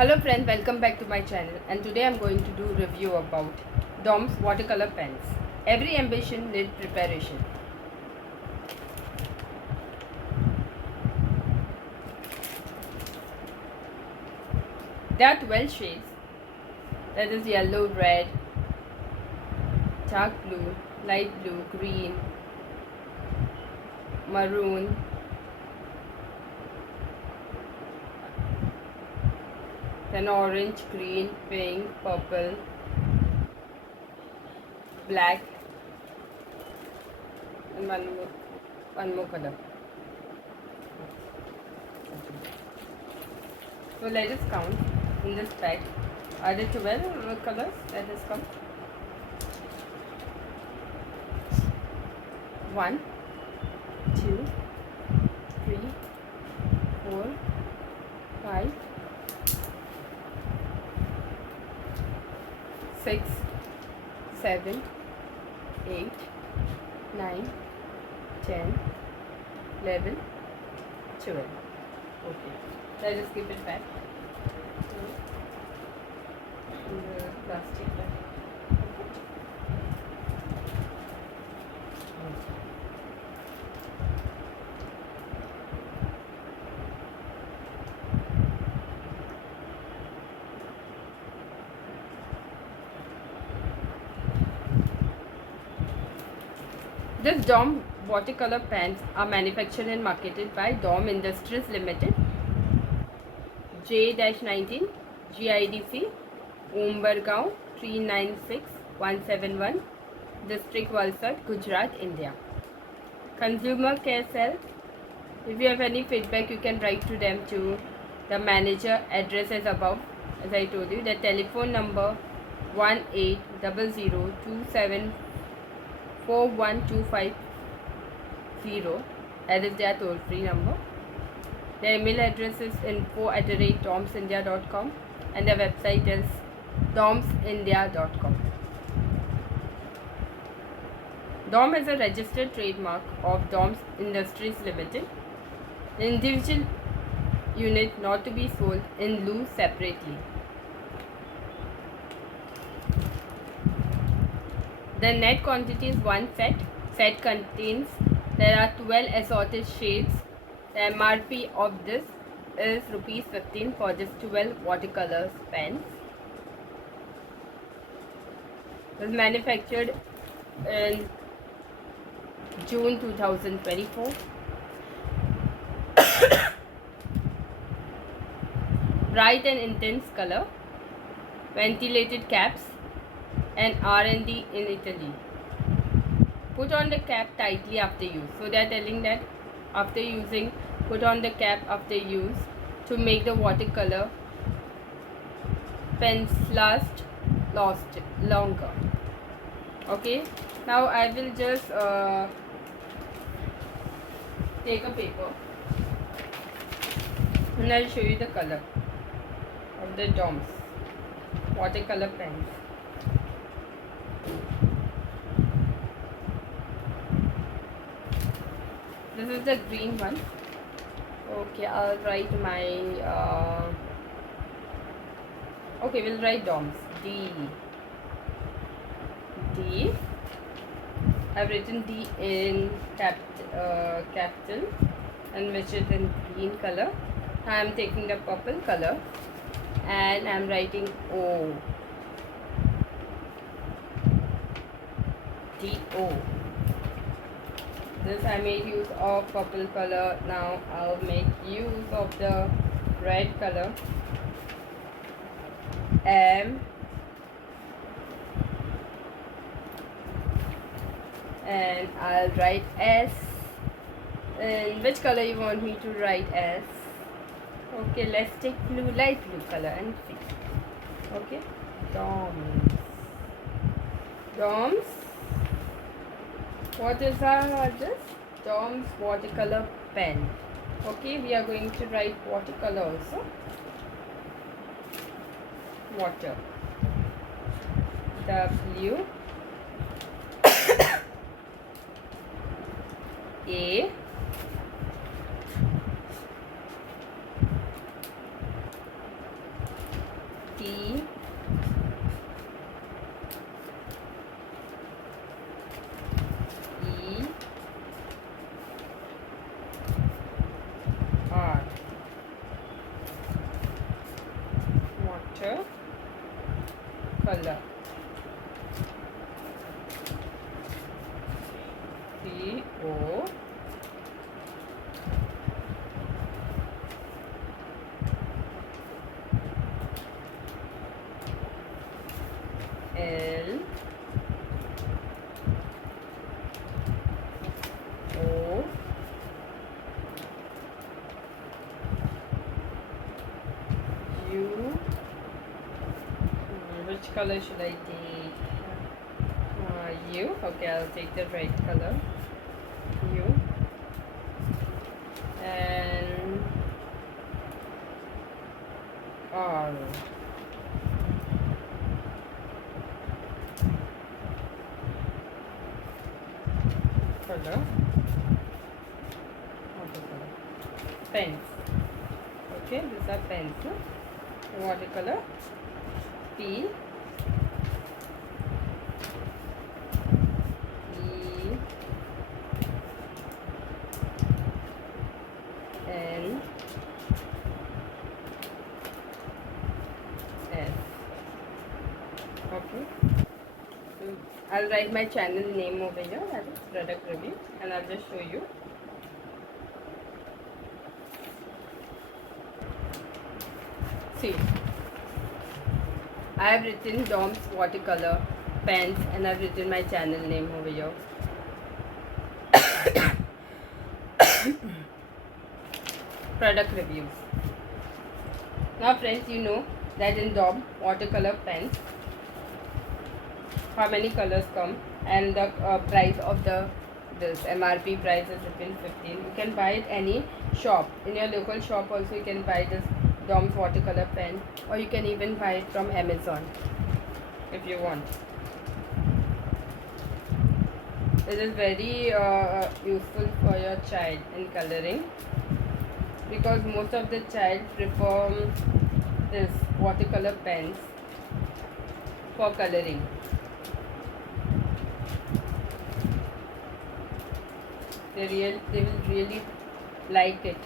Hello friends, welcome back to my channel, and today I am going to do review about DOMS watercolor pens. Every ambition needs preparation. There are 12 shades, that is yellow, red, dark blue, light blue, green, maroon, then orange, green, pink, purple, black, and one more color. So let us count in this pack. Are there 12 colors? Let us count. 1, 2, 3, 4, 5, 6, 7, 8, 9, 10, 11, 12. Okay, let us keep it back in the plastic bag. These DOM watercolor pens are manufactured and marketed by DOM Industries Limited, J-19 GIDC, Umbergaon 396171, District Valsad, Gujarat, India. Consumer care cell. If you have any feedback, you can write to them to the manager. Address as above, as I told you. The telephone number 1800274125, that is their toll free number. Their email address is info@domsindia.com and their website is domsindia.com. DOM is a registered trademark of DOMS Industries Limited, an individual unit not to be sold in lieu separately. The net quantity is one set. Set contains, there are 12 assorted shades. The MRP of this is ₹15 for this 12 watercolor pens. It was manufactured in June 2024. Bright and intense color, ventilated caps, and R&D in Italy. Put on the cap tightly after use. So they are telling that after using, put on the cap after use to make the watercolor pens last longer. Okay, now I will just take a paper and I'll show you the color of the DOMS watercolor pens. This is the green one. Okay, I'll write my okay, we'll write DOMS. D. I've written D in capital and which is in green color. I am taking the purple color and I am writing O. D-O. This I made use of purple color. Now I'll make use of the red color. M. And I'll write S. And which color you want me to write S? Okay, let's take blue, light blue color and see. Okay, DOMS. What is our this? DOMS watercolor pen. Okay, we are going to write watercolor also. Water. W. A. Watercolor. C-O L O U. Which color should I take? U. Okay, I'll take the red color. U. And R. Color. Watercolor. Pens. Okay, these are pens. Watercolor. P. E. N. S. Okay. So I'll write my channel name over here, that is product review, and I'll just show you. See, I have written Dom's Watercolor Pens, and I've written my channel name over here. Product reviews. Now friends, you know that in Dom Watercolor Pens, how many colors come, and the price of this MRP price is between 15. You can buy it any shop. In your local shop also you can buy this Dom's Watercolor pen, or you can even buy it from Amazon if you want. It is very useful for your child in coloring, because most of the child prefer this watercolor pens for coloring. They will really like it,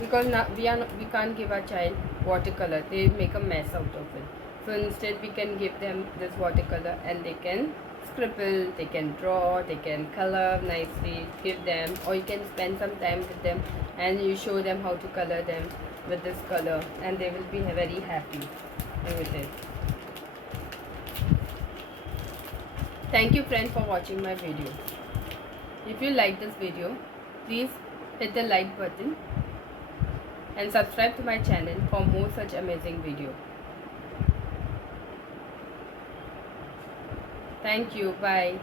because now we can't give our child watercolor. They make a mess out of it. So instead we can give them this watercolor, and they can scribble, they can draw, they can color nicely. Give them, or you can spend some time with them and you show them how to color them with this color, and they will be very happy with it. Thank you friends for watching my video. If you like this video, please hit the like button and subscribe to my channel for more such amazing videos. Thank you. Bye.